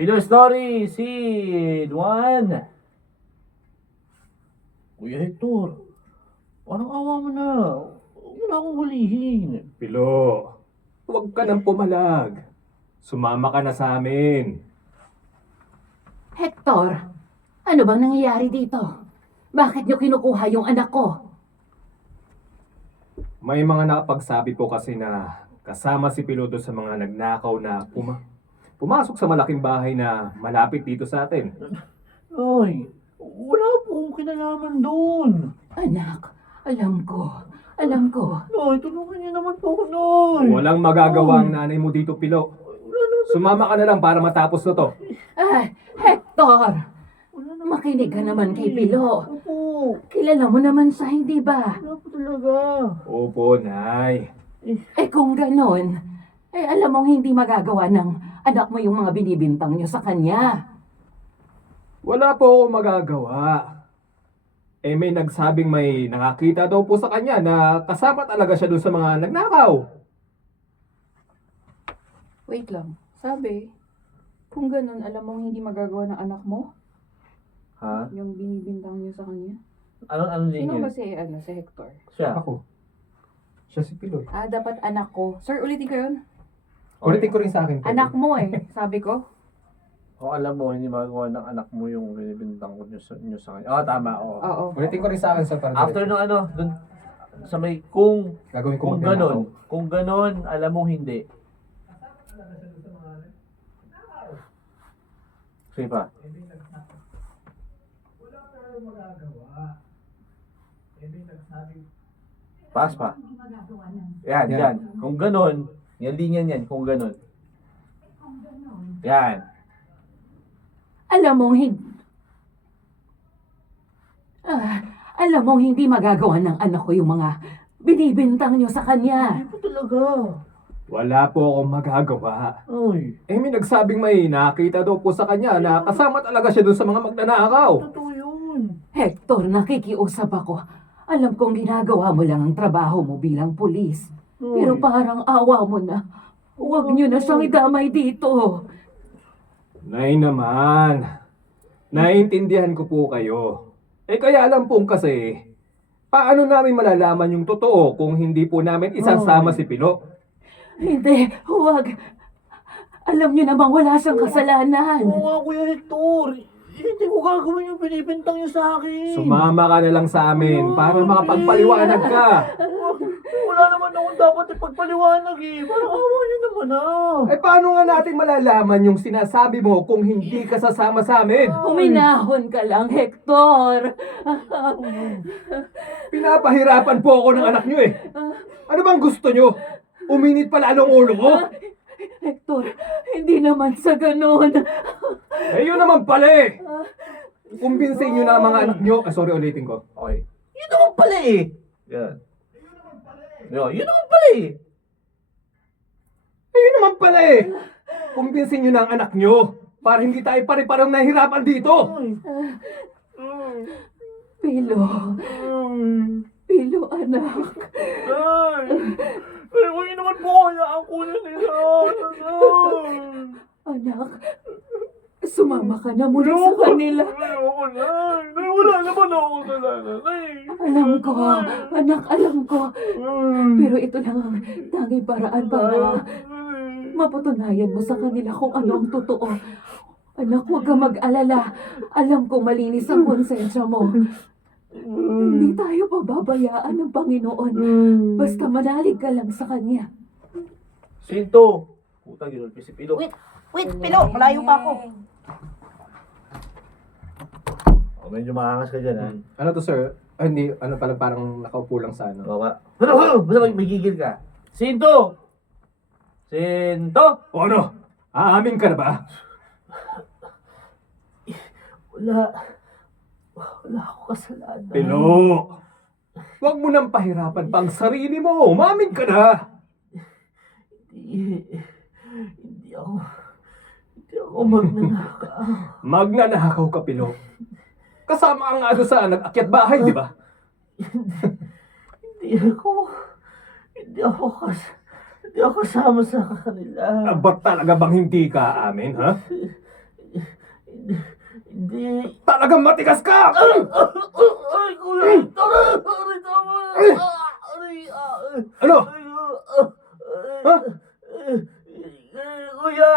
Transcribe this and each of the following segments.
Pilo Story, Scene 1. Kuya Hector, parang awa mo na. Huwag mo na akong hulihin. Pilo, huwag ka nang pumalag. Sumama ka na sa amin. Hector, ano bang nangyayari dito? Bakit niyo kinukuha yung anak ko? May mga nakapagsabi po kasi na kasama si Pilo doon sa mga nagnakaw na pumasok sa malaking bahay na malapit dito sa atin. Ay, wala po akong kinalaman doon. Anak, alam ko. Alam ko. Ay, tulungan niyo naman po ako, Nay. Walang magagawa ang nanay mo dito, Pilo. Wala naman. Sumama ka na lang para matapos na to. Hector! Wala naman. Makinig ka naman kay Pilo. Opo. Kilala mo naman siya, hindi ba? Wala po talaga. Opo, Nay. Kung ganon, alam mong hindi magagawa ng anak mo yung mga binibintang niyo sa kanya. Wala po ako magagawa. May nagsabing may nakakita daw po sa kanya na kasama talaga siya doon sa mga nagnakaw. Wait lang. Sabi, kung ganun, alam mong hindi magagawa ng anak mo? Ha? Yung binibintang niyo sa kanya? Ano din Sino yun? ba si Hector? Siya. Ako. Siya si Pilo. Dapat anak ko. Sir, ulitin ko yun. Ulitin ko rin sa akin. Anak mo sabi ko. O alam mo, hindi magagawa ng anak mo yung binibintang ko nyo sa kanya. Oo, tama. Oo. Oo. Ulitin ko rin sa akin sa para After nung dun, sa may kung gagawin ko kung ganon, alam mong hindi. Sige pa. Pass pa. Yan, Yan. yan. Kung ganon, yan linya yan, kung ganon. Yan. Alam mong hindi... alam mong hindi magagawa ng anak ko yung mga binibintang niyo sa kanya. Hindi po talaga. Wala po akong magagawa. Ay, May nagsabing may nakita daw po sa kanya na kasama talaga siya doon sa mga magnanakaw. totoo yun. Hector, nakikiusap ako. Alam kong ginagawa mo lang ang trabaho mo bilang pulis. Pero parang awa mo na. Huwag niyo na siyang idamay dito. Nay naman. Naiintindihan ko po kayo. Kaya alam po kasi, paano namin malalaman yung totoo kung hindi po namin isasama si Pilo? Hindi, huwag. Alam niyo namang wala siyang kasalanan. Oo nga, Kuya Hector. Hindi ko gagawin yung binibintang niyo sa akin. Sumama ka na lang sa amin para makapagpaliwanag ka. Wala naman akong dapat ipagpaliwanag eh. Parang awa niyo naman Paano nga natin malalaman yung sinasabi mo kung hindi ka sasama sa amin? Huminahon ka lang, Hector. Pinapahirapan po ako ng anak niyo eh. Ano bang gusto niyo? Uminit pa lalo ang ulo ko? Hector, hindi naman sa ganun. Yun naman pala eh. Kumbinsin niyo na ang mga anak niyo. Sorry, ulitin ko. Okay. Yun naman pala eh. Yan. Yun naman pala eh. Yun naman pala eh. Kumbinsin niyo na ang anak niyo para hindi tayo pare-parang nahihirapan dito. Pilo. Pilo, anak. Ay, huwag niyo naman po kaya ako nila. Anak, sumama ka na muna sa kanila. Ayoko na. Ay, wala naman ako kasalanan. Alam ko, anak, alam ko. Pero ito lang ang tanging paraan para mapatunayan mo sa kanila kung ano ang totoo. Anak, huwag ka mag-alala. Alam ko malinis ang konsensya mo. Hindi tayo pababayaan ng Panginoon. Basta manalig ka lang sa Kanya. Sinto. Puta, ginulpi si Pilo. Wait, Pilo, malayo pa ako. Oh, medyo maangas ka dyan, ha? Ano to, sir? Hindi, ano pala, parang nakaupo lang sa ano. Baba. Basta may gigil ka. Sinto! Sinto! O ano? Aamin ka na ba? Wala ako kasalanan. Pilo! Huwag mo nang pahirapan pa ang sarili mo. Umamin ka na. Hindi ako magnanakaw. Magnanakaw ka, Pilo. Kasama ka nga doon sa nag-akyat bahay, di ba? Hindi ako kasama sa kanila. Ba't talaga bang hindi ka amin, ha? Hindi. Talagang matigas ka! Ay, kuya! Aray, tama! Aray, Ano? Ha? Kuya!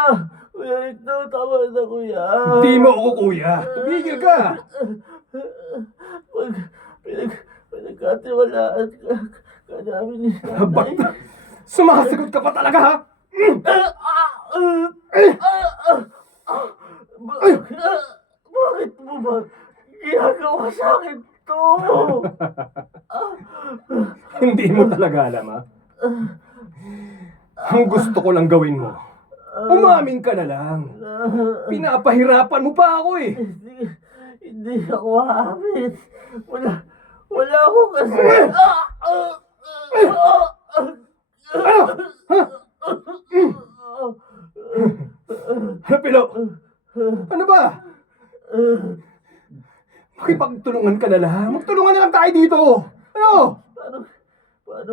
Kuya, ito, tama na, kuya. Hindi mo ako, kuya. Tumigil ka. Pinagkatiwalaan ka namin ni Ba't sumasagot ka pa talaga, ha? Bakit mo ba ginagawa sa akin to? Hindi mo talaga alam, ha? Ang gusto ko lang gawin mo, umamin ka na lang. Pinapahirapan mo pa ako, eh. Hindi ako amin. Wala ako kasi. Pilo, ano ba? Makipagtulungan ka na lang. Magtulungan na lang tayo dito. Ano? Paano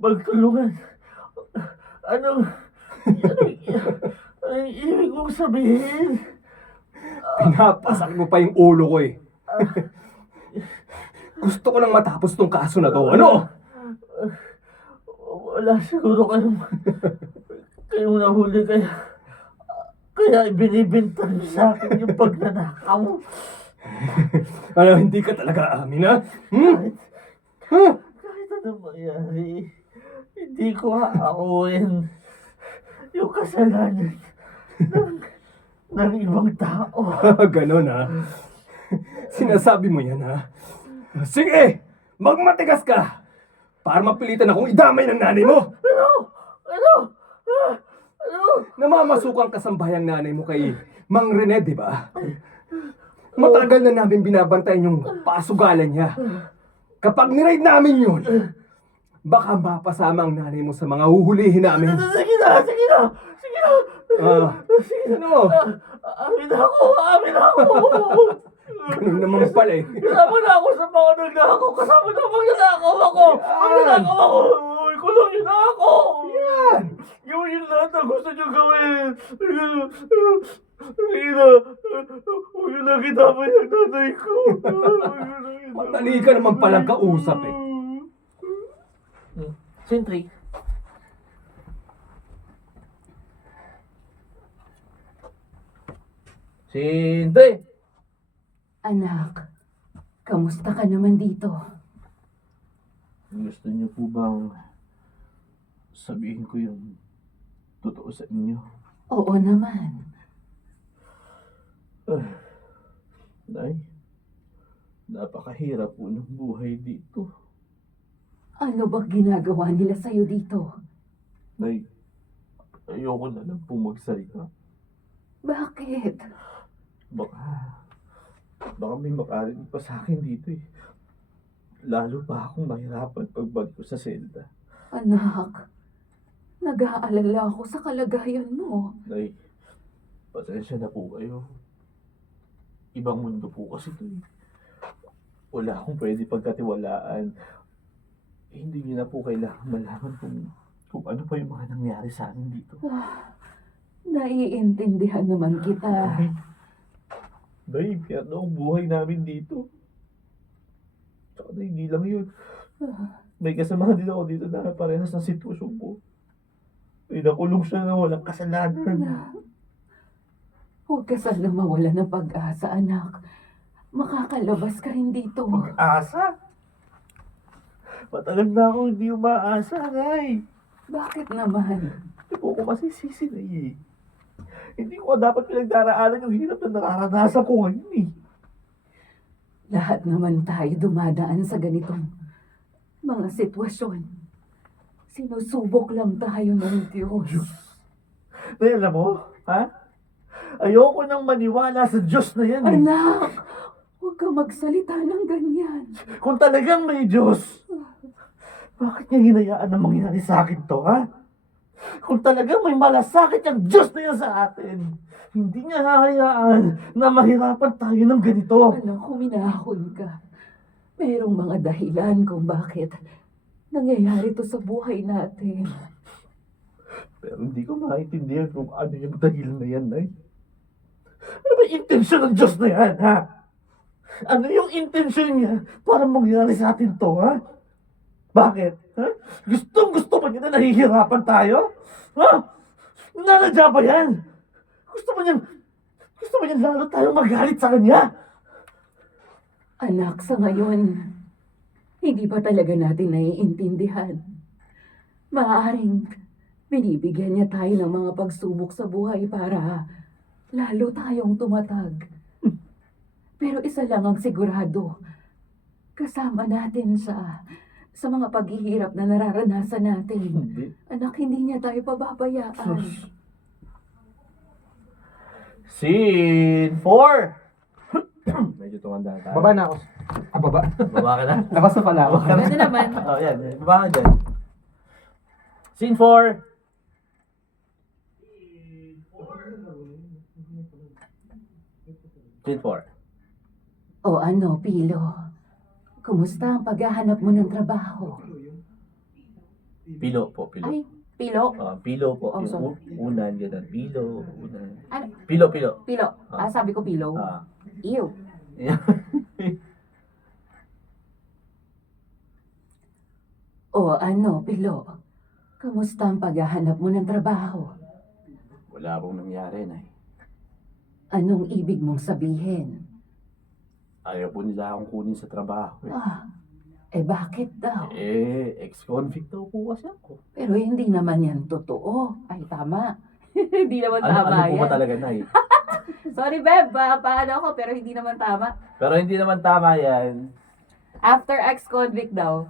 magtulungan? Anong ibig mong sabihin? Pinapasak mo pa yung ulo ko, eh. Gusto ko nang matapos tong kaso na to. Ano? Wala siguro kayong nahuli kaya ibinibintang sa akin yung pagnanakaw. Ano, hindi ka talaga amin, ha? Hmm? Huh? Kahit anong mangyari, hindi ko aakuin yung kasalanan ng ibang tao. Ganon, ha? Sinasabi mo yan, ha? Sige! Magmatigas ka! Para mapilitan akong idamay ng nanay mo! Ano? Namamasukan kasambayang nanay mo kay Mang Rene, di ba? Matagal na namin binabantayan yung pasugalan niya. Kapag niraid namin yun, baka mapasama ang nanay mo sa mga huhulihin namin. Sige na! Ano? Amin ako! Ganun naman pala, eh. Kasama na ako sa mga nagnakaw! Kasama na magnanakaw ako! Magnanakaw ako! Uy, kulong yun na ako! Yan! Gawin yung lahat na gusto nyo gawin! Ina, huwag nyo na kitapay ang nanay ko! Madali ka naman palang kausap, eh. Sentry. Sentry! Anak, kamusta ka naman dito? Gusto niyo po bang sabihin ko yung totoo sa inyo? Oo naman. Nay, napakahirap po ng buhay dito. Ano ba ginagawa nila sa'yo dito? Nay, ayoko na lang po magsalita. Bakit? Baka may makarinig pa sa akin dito, eh. Lalo pa akong mahirapan pagbalik ko sa selda. Anak, nag-aalala ako sa kalagayan mo. Nay, pasensya na po kayo. Ibang mundo po kasi ito, eh. Wala akong pwede pagkatiwalaan. Hindi niyo na po kailangan malaman kung ano pa yung mga nangyari sa amin dito. Naiintindihan naman kita. Nay, pierno ang buhay namin dito. Tsaka na hindi lang yun. May kasama din ako dito na parehas ng sitwasyon ko. May nakulong siya na walang kasalanan. Huwag ka sana mawala ng pag-asa, anak. Makakalabas ka rin dito. Asa? Matagal na ako hindi umaasa, Nay. Bakit naman? Hindi po ako masisisi na eh. Hindi ko dapat pinagdaraanan yung hirap na nararanasan ko ngayon eh. Lahat naman tayo dumadaan sa ganitong mga sitwasyon. Sinusubok lang tayo ng Diyos. Nay, alam mo, ha? Ayoko nang maniwala sa Diyos na yan eh. Anak, huwag ka magsalita ng ganyan. Kung talagang may Diyos, bakit niya hinayaan na mangyari sa akin to, ha? Kung talagang may malasakit ang Diyos na yan sa atin, hindi niya hahayaan na mahirapan tayo ng ganito. Anak, huminahon ka. Merong mga dahilan kung bakit nangyayari to sa buhay natin. Pero hindi ko maintindihan kung ano yung dahilan na yan, Nay. Ano ba intensyon ng Diyos na yan, ha? Ano yung intensyon niya para mangyari sa atin to, ha? Bakit? Ha? Gusto ba niya na nahihirapan tayo? Ha? Nanadya ba yan? Gusto ba niya lalo tayo magalit sa kanya? Anak, sa ngayon, hindi pa talaga natin naiintindihan. Maaaring binibigyan niya tayo ng mga pagsubok sa buhay para lalo tayong tumatag. Pero isa lang ang sigurado, kasama natin sa mga paghihirap na nararanasan natin. Hindi. Anak, hindi niya tayo pababayaan. Sus. Scene 4! Medyo tumanda tayo. Baba na ako. Baba? Baba ka na? Labas na pala ako. Ganda naman. Oh, yan. Baba ka dyan. Scene 4! Scene 4. O ano, Pilo? Kumusta ang paghahanap mo ng trabaho? Pilo po, pilo. Ay, Pilo. Pilo po. Oh, sorry. Yung unan, gano'n. Pilo, unan. Ano? Pilo, pilo. Pilo. Sabi ko Pilo. Ah. Ew. O ano, Pilo? Kumusta ang paghahanap mo ng trabaho? Wala pong nangyari, Nay. Anong ibig mong sabihin? Ayaw po nila akong kunin sa trabaho. Bakit daw? Ex-convict daw po kasi ako. Pero hindi naman yan totoo. Ay, tama. Hindi naman Ano tama po ba yan. talaga, Nay? Sorry, Beb. Paano ako, pero hindi naman tama. Pero hindi naman tama yan. After ex-convict daw.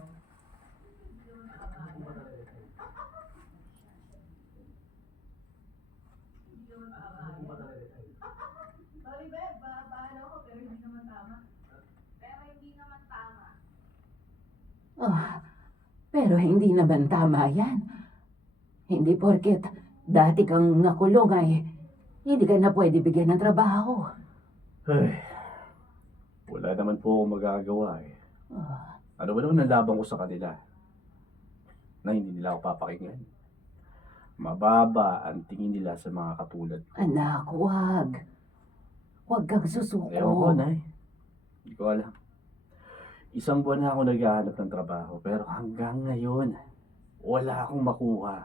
Pero hindi naman tama yan. Hindi porket dati kang nakulong ay hindi ka na pwede bigyan ng trabaho. Ay, wala naman po akong magagawa eh. Ah, Ano ba naman ang laban ko sa kanila? Na hindi nila ako papakinggan. Mababa ang tingin nila sa mga katulad ko. Anak, wag. Huwag kang susuko. Ewan ko, Nay. Hindi ko alam. Isang buwan na ako naghahanap ng trabaho, pero hanggang ngayon, wala akong makuha.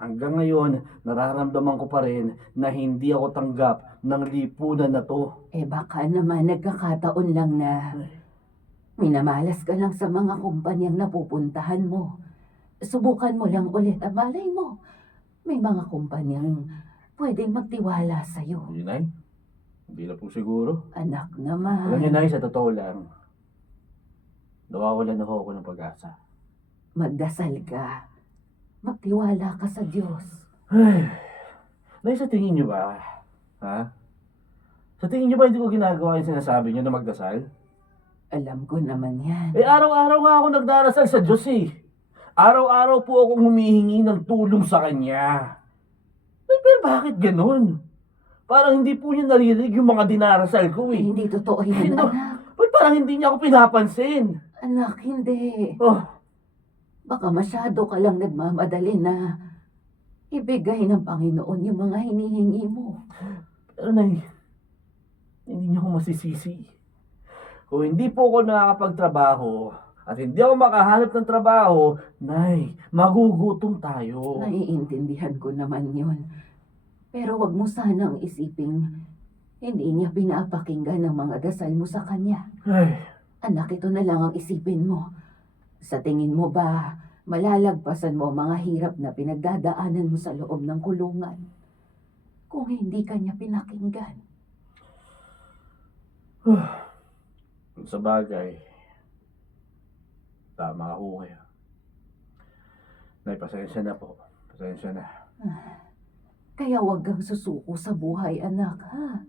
Hanggang ngayon, nararamdaman ko pa rin na hindi ako tanggap ng lipunan na to. Baka naman nagkakataon lang na minamalas ka lang sa mga kumpanyang napupuntahan mo. Subukan mo lang ulit ang malay mo. May mga kumpanyang pwedeng magtiwala sa'yo. Hindi, Nay. Hindi na po siguro. Anak Alam niyo, naman, Nay, sa totoo lang, nawawalan na ho ako ng pag-asa. magdasal ka. Magtiwala ka sa Diyos. Ay, Nay, sa tingin niyo ba? Ha? Sa tingin niyo ba hindi ko ginagawa yung sinasabi niyo na magdasal? Alam ko naman yan. Araw-araw nga ako nagdarasal sa Diyos eh. Araw-araw po akong humihingi ng tulong sa Kanya. Pero bakit ganun? Parang hindi po niya naririnig yung mga dinarasal ko eh. Hindi totoo yan, Sino? anak. Ba't parang hindi niya ako pinapansin? Anak, hindi. Oh, Baka masyado ka lang nagmamadali na ibigay ng Panginoon yung mga hinihingi mo. pero Nay, hindi niya ako masisisi. Kung hindi po ako nakakapagtrabaho at hindi ako makahanap ng trabaho, Nay, magugutom tayo. Naiintindihan ko naman yun. Pero wag mo sanang isiping hindi niya pinapakinggan ang mga dasal mo sa kanya. Ay, Anak, ito na lang ang isipin mo. Sa tingin mo ba, malalagpasan mo ang mga hirap na pinagdadaanan mo sa loob ng kulungan kung hindi ka niya pinakinggan? sa bagay, tama ako kayo. Nay, pasensya na po. Pasensya na. Kaya wag kang susuko sa buhay, anak, ha?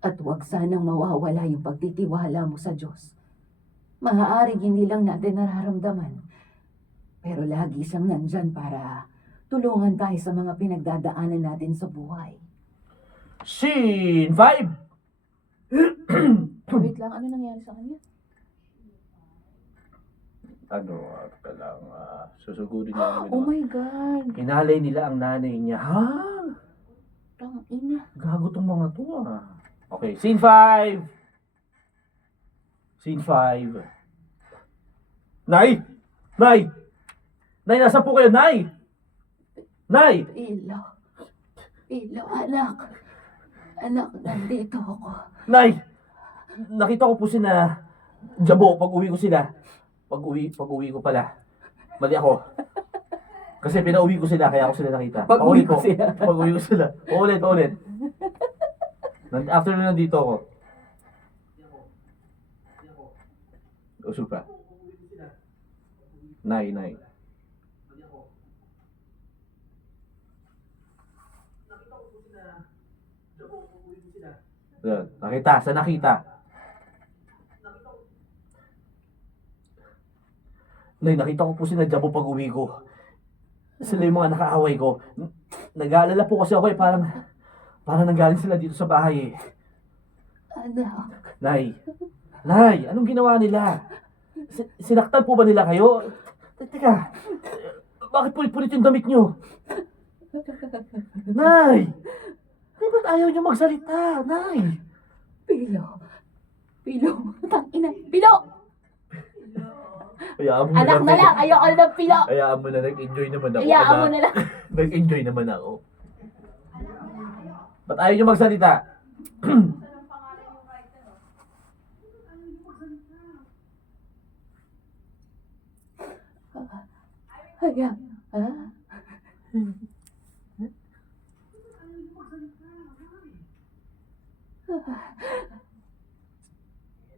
At wag sanang mawawala yung pagtitiwala mo sa Diyos. Maaaring hindi lang natin nararamdaman, pero lagi siyang nandyan para tulungan tayo sa mga pinagdadaanan natin sa buhay. Scene 5! Wait lang, ano nangyari sa kanya? Susugurin niya Oh my God. Hinalay nila ang nanay niya. Ha? Tang ina. Gago tong mga to ah. Okay, scene 5. Scene 5. Nay! Nay! Nay, nasa po kayo, Nay? Nay! Pilo. Pilo, anak. Anak, nandito ako. Nay! Nakita ko po sila Jabo pag uwi ko sila. Pag uwi ko pala. Mali ako. Kasi pinauwi ko sila, kaya ako sila nakita. Pag-uwi ko Paulit po. sila. Pag-uwi ko sila. Paulit. After na nandito ako. Usog pa. Nay. Yan. Nakita. Nay, nakita ko po si Jabo pag uwi ko. Sila yung mga nakaaway ko. Nag-aalala po kasi ako parang nanggaling sila dito sa bahay Anak. Nay, anong ginawa nila? Sinaktan po ba nila kayo? Teka, bakit pulit-pulit yung damit nyo? Nay! Ba't ayaw nyo magsalita, Nay? Pilo. Tangina. Pilo! Hayaan mo Anak na lang. Ayoko na ng pilo. Hayaan mo na, nag-enjoy naman ako. Hayaan mo na lang. Nag-enjoy naman ako. Ba't ayaw nyo magsalita?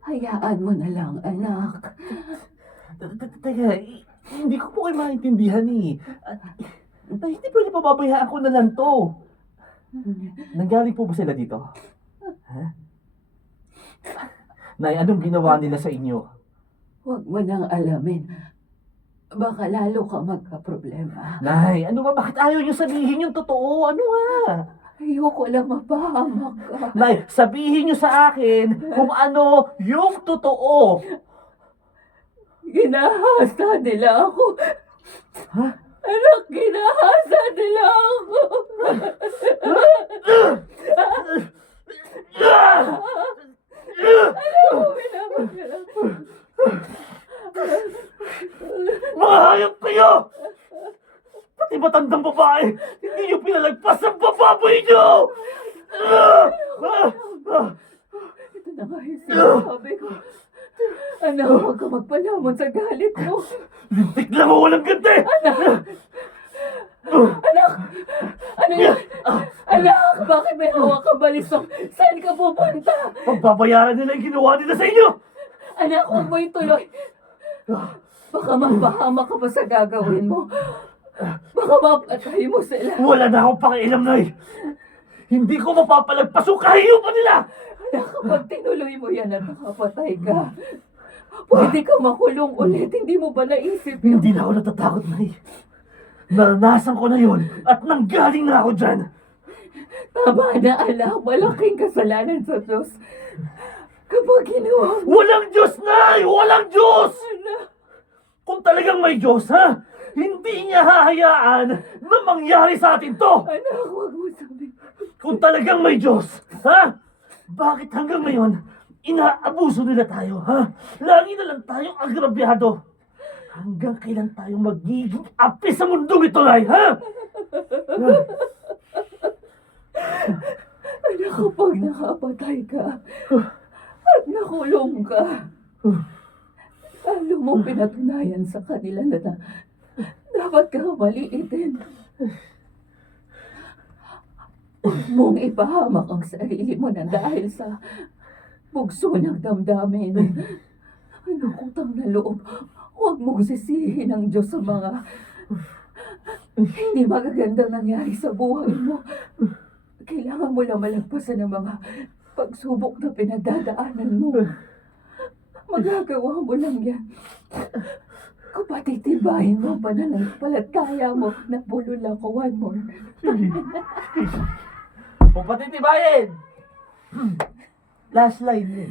Hayaan mo na lang, anak. Teka, hindi ko po kayo maintindihan eh. Hindi pwede pababayaan ko na lang to. Nanggaling po ba sila dito? Ha? Nay, anong ginawa nila sa inyo? Huwag mo nang alamin. Baka lalo ka magka-problema. Nay, ano ba? Bakit ayaw niyo sabihin yung totoo? Ano nga? Ayoko lang mapahamak ka. Nay, sabihin niyo sa akin kung ano yung totoo. Ginahasa nila ako. Ha? Anak, ginahasa nila ako. Mga hayop kayo! Pati matandang babae, hindi niyo pinalagpas ang bababoy niyo! Ito na nga yung sinasabi ko. Anak, huwag ka magpalamon sa galit mo. Lintik lang o walang ganda eh! Anak! Ano yan? Anak, bakit may hawak ka balisok? Saan ka pupunta? Pagbabayaran nila yung ginawa nila sa inyo! Anak, huwag mo ituloy. Baka mapahama ka pa sa gagawin mo. Baka mapatay mo sila. Wala na akong pakialam, Nay! Hindi ko mapapalagpas yung kahiyupan nila! Anak, kapag tinuloy mo yan at nakapatay ka, pwede ka makulong ulit. Hindi mo ba naisip yun? Hindi na ako natatakot, Nay. Naranasan ko na yun at nanggaling na ako dyan. Tama na, anak. Malaking kasalanan sa Diyos. Kapag ginawa mo, Walang Diyos, Nay! Walang Diyos! anak. Kung talagang may Diyos, ha? Hindi niya hahayaan na mangyari sa atin to! Anak, huwag mo sabihin. Kung talagang may Diyos, ha? Bakit hanggang ngayon, inaabuso nila tayo, ha? Lagi na lang tayong agrabyado. Hanggang kailan tayo magiging api sa mundong ito, Nay, ha? Anak, kapag nakapatay ka at nakulong ka, lalo mong pinatunayan sa kanila na dapat ka maliitin. Huwag mong ipahamak ang sarili mo na dahil sa bugso ng damdamin. Ano utang na loob? Huwag mong sisihin ang Diyos sa mga hindi magagandang nangyari sa buhay mo. Kailangan mo lang malagpasan ng mga pagsubok na pinagdadaanan mo. Magagawa mo lang yan. Kung patitibahin mo ang pananampalataya mo na bululakuan mo. Kung patitibayin! Last line eh.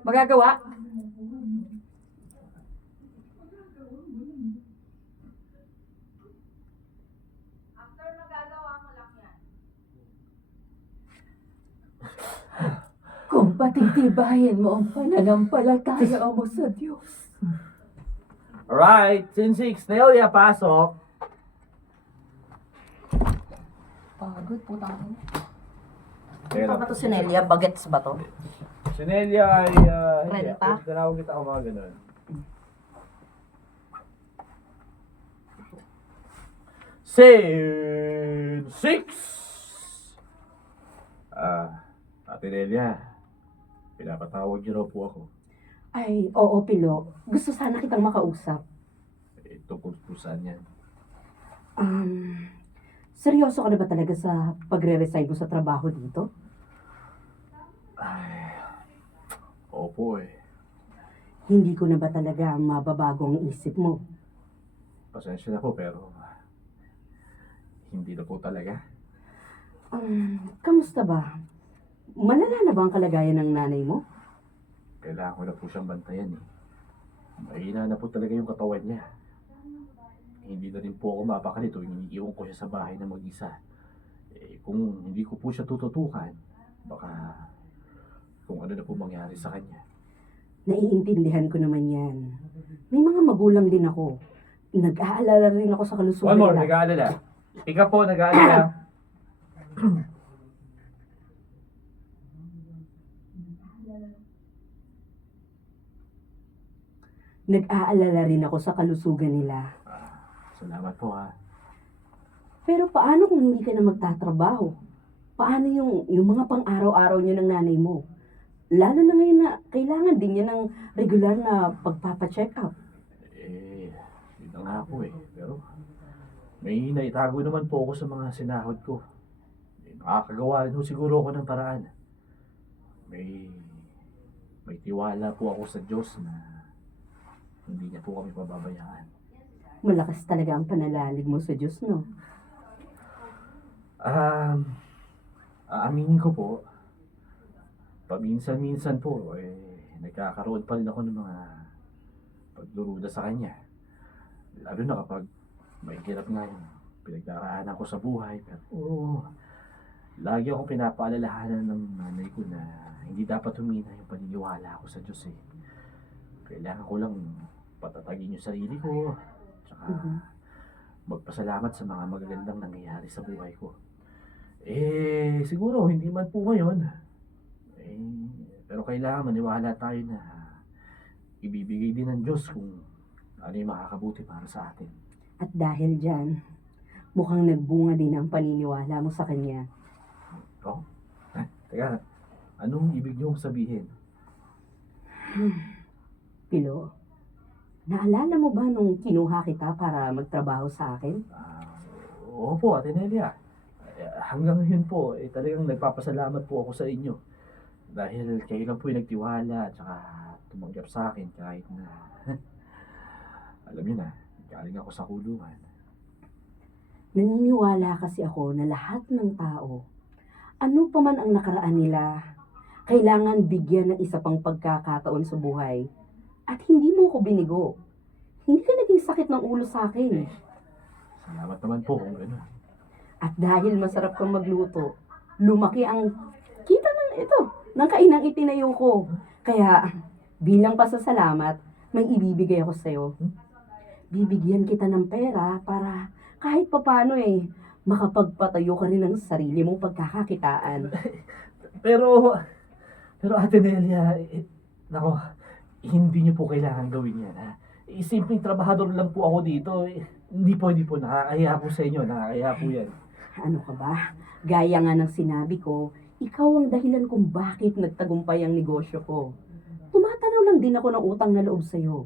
Magagawa? After magagawa mo lang yan. Patitibayin mo ang pananampalataya mo sa Diyos. Alright, Scene 6, Nelia, pasok. Pagod, putang ina. Pero, Ano ba to si Nelia? Bagets ba to? si Nelia ay, hindi, Renta? tinawag kita ako mga ganun. Scene 6! Ate Nelia, pinapatawag niyo raw po ako. Ay, oo, Pilo. Gusto sana kitang makausap. Tungkol po saan yan? Seryoso ka na ba talaga sa pagre-resign mo sa trabaho dito? Ay, opo eh. Hindi ko na ba talaga mababago ang isip mo? Pasensya na po pero hindi na po talaga. Kamusta ba? Malala na ba ang kalagayan ng nanay mo? Kailangan ko na po siyang bantayan eh. Mahina na po talaga yung katawan niya. Hindi na rin po ako mapakali tuwing iniiwan ko siya sa bahay na mag-isa. Kung hindi ko po siya tututukan, baka kung ano na po mangyari sa kanya. Naiintindihan ko naman yan. May mga magulang din ako. Nag-aalala rin ako sa kalusugan One more, nila. nag-aalala. Ika po, nag-aalala. Nag-aalala rin ako sa kalusugan nila. Salamat po ha. Pero paano kung hindi ka na magtatrabaho? Paano yung mga pang-araw-araw niyo ng nanay mo? Lalo na ngayon na kailangan din niya ng regular na pagpapacheck up. Yun na nga po eh. Pero may naitago naman po ako sa mga sinahod ko. Nakakagawa rin po siguro ako ng paraan. May tiwala po ako sa Diyos na hindi niya po kami pababayaan. Malakas talaga ang panalalig mo sa Diyos, no? Aaminin ko po, paminsan-minsan po, nagkakaroon pa rin ako ng mga pagduruda sa kanya. Lalo na kapag may hirap nga yung pinagdaraanan ko sa buhay. Pero lagi akong pinapaalalahanan ng nanay ko na hindi dapat humina yung paniniwala ko sa Diyos eh. Kailangan ko lang patatagin yung sarili ko, tsaka magpasalamat sa mga magagandang nangyayari sa buhay ko. Siguro hindi man po ngayon. Pero kailangan maniwala tayo na ibibigay din ng Diyos kung ano yung makakabuti para sa atin. At dahil dyan, mukhang nagbunga din ang paniniwala mo sa Kanya. Oh? Teka, anong ibig niyong sabihin? Pilo, naalala mo ba nung kinuha kita para magtrabaho sa akin? Opo, Ate Nelia. Hanggang ngayon po, talagang nagpapasalamat po ako sa inyo. Dahil kayo lang po yung nagtiwala at saka tumanggap sa akin kahit na, alam niyo na, galing ako sa kulungan. Naniniwala kasi ako na lahat ng tao, ano pa man ang nakaraan nila, kailangan bigyan ng isa pang pagkakataon sa buhay. At hindi mo ko binigo. Hindi ka naging sakit ng ulo sa akin. Salamat naman po kung gano'n. At dahil masarap kang magluto, lumaki ang kita ng kainang itinayo ko. Kaya, bilang pasasalamat, may ibibigay ako sa'yo. Bibigyan kita ng pera para kahit papano makapagpatayo ka rin ng sarili mong pagkakakitaan. Pero Ate Nelia, nako, hindi niyo po kailangan gawin yan ha. Simpleng trabahador lang po ako dito. Hindi po, nakakahiya po sa inyo, nakakahiya po yan. Ano ka ba? Gaya nga ng sinabi ko, ikaw ang dahilan kung bakit nagtagumpay ang negosyo ko. Tumatanaw lang din ako ng utang na loob sa'yo.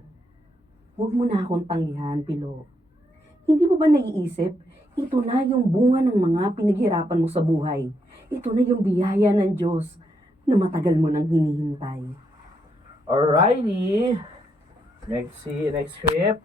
Huwag mo na akong tanggihan, Pilo. Hindi mo ba naiisip, ito na yung bunga ng mga pinaghirapan mo sa buhay. Ito na yung biyaya ng Diyos na matagal mo nang hinihintay. Alrighty. Next script.